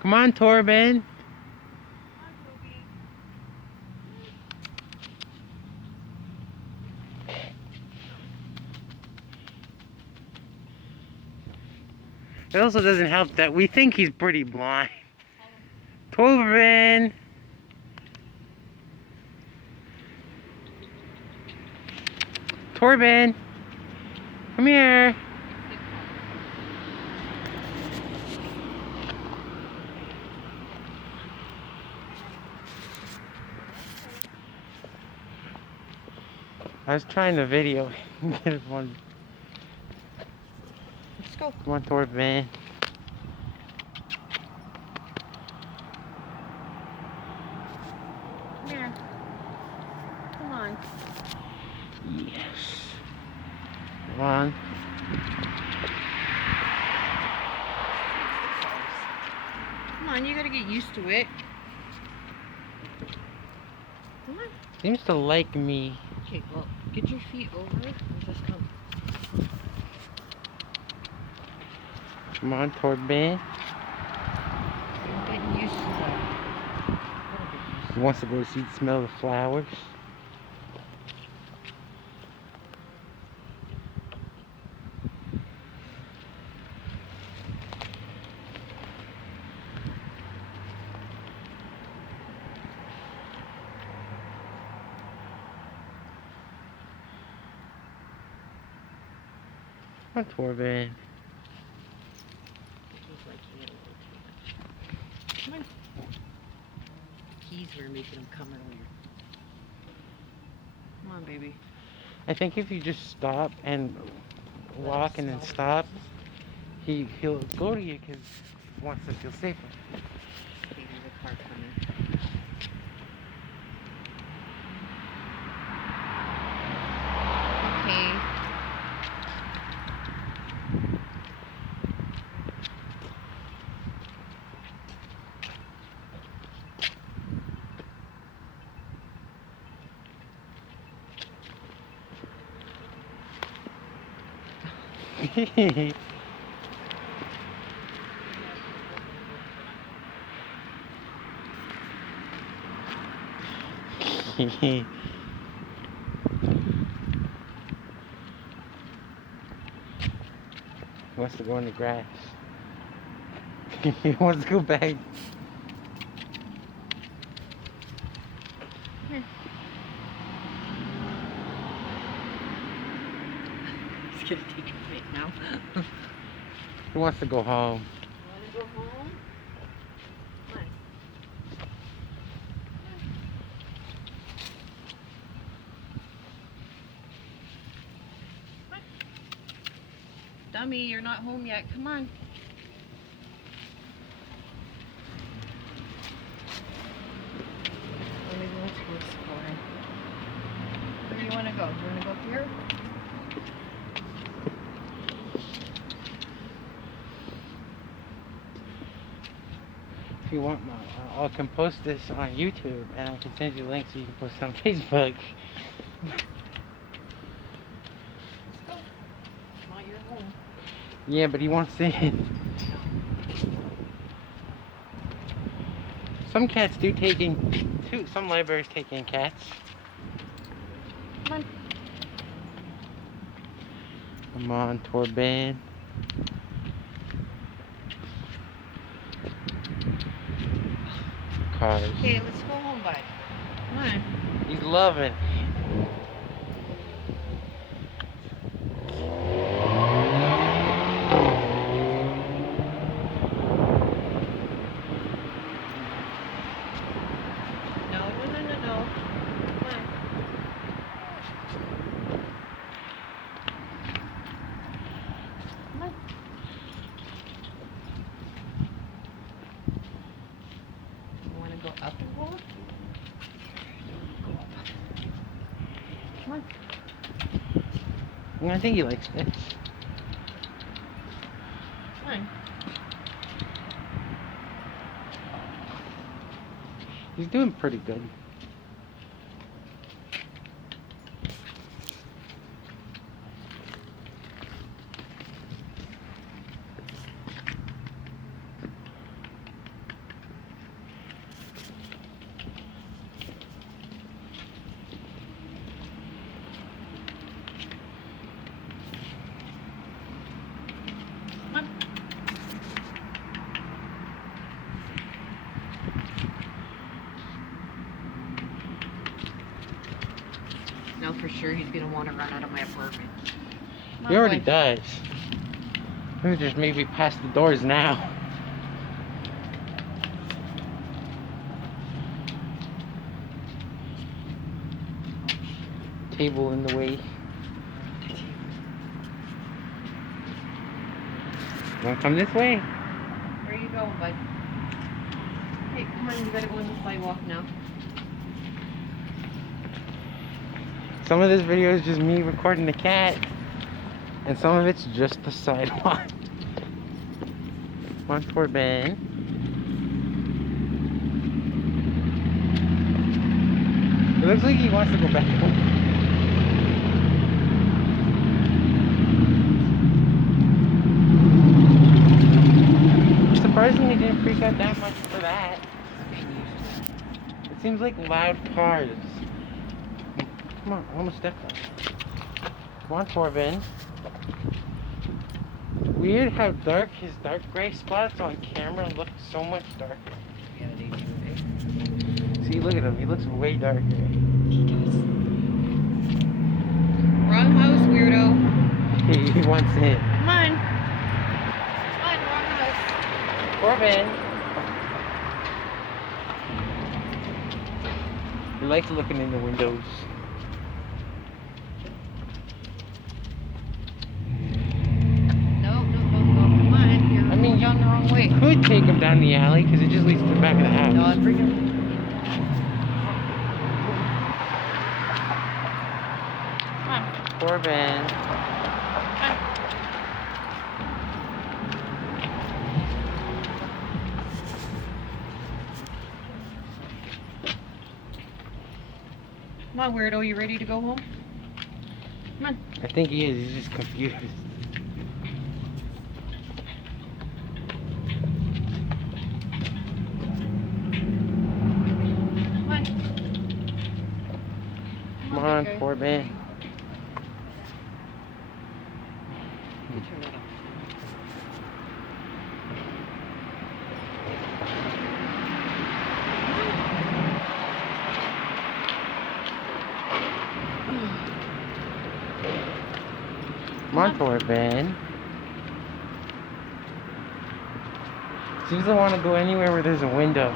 Come on, Torben. It also doesn't help that we think he's pretty blind. Torben! Torben! Come here! I was trying to video. Get one. Let's go. Come on, Torben. Come here. Come on. Yes. Come on. Come on, you gotta get used to it. Come on. Seems to like me. Okay, well, get your feet over and just come. Come on, Torben. You're getting used to that. He wants to go see, smell the flowers. Come on, Torben. He's like he had a little too much. Come on. Keys were making him come earlier. Come on, baby. I think if you just stop and walk and then stop, he'll go to you because he wants to feel safer. Okay, there's a car coming. Okay. He wants to go in the grass. He wants to go back. He's gonna take a break now. He wants to go home. You wanna go home? Come on. Dummy, you're not home yet. Come on. Maybe let's go exploring. Where do you want to go? You want to go up here? If you want, I can post this on YouTube and I can send you links so you can post it on Facebook. Let's go. Not your home. Yeah, but he wants in. Some cats do take in, too. Some libraries take in cats. Come on. Come on, Torben. Cars. Okay, let's go home, bud. Come on. He's loving. No. Come on. Come on. You want to go up and go? Go up. Come on. I think he likes this. Come on. He's doing pretty good. sure he's gonna want to run out of my apartment. Come He on, already boy. does. Let me just maybe past the doors now. Table in the way. Wanna come this way? Where are you going, bud? Hey, come on, you gotta go on the sidewalk now. Some of this video is just me recording the cat, and some of it's just the sidewalk. Come on, poor Ben. It looks like he wants to go back home. Surprisingly, he didn't freak out that much for that. It seems like loud cars. Come on, I almost stepped on it. Come on, Corbin. Weird how dark his dark gray spots on camera look so much darker. Yeah, they do, eh? See, look at him. He looks way darker. Wrong house, weirdo. He wants in. Come on. Come on, wrong house. Corbin. He likes looking in the windows. No, come on. You're I mean, going down the wrong way. Could take him down the alley because it just leads to the back of the house. No, bring him. Come on. Corbin. Come on. Come on, weirdo. You ready to go home? Come on. I think he is. He's just confused. Come on. Come on, big guy. Corbin. You turn it off. Come on, Corbin. He doesn't want to go anywhere where there's a window.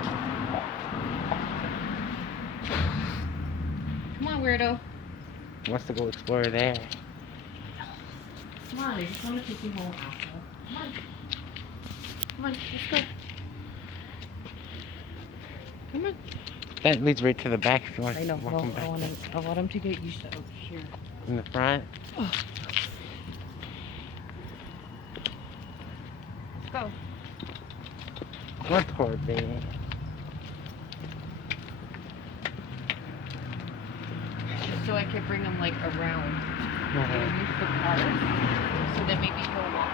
Come on, weirdo. He wants to go explore there. Come on, I just want to take you home, asshole. Come on. Come on, let's go. Come on. That leads right to the back if you want I to know. walk Well, him back. I want him to get used to out here. In the front. Oh. Let's go. Come on, Corbin. Just so I could bring him like around. Get him used to cars. So then maybe he'll walk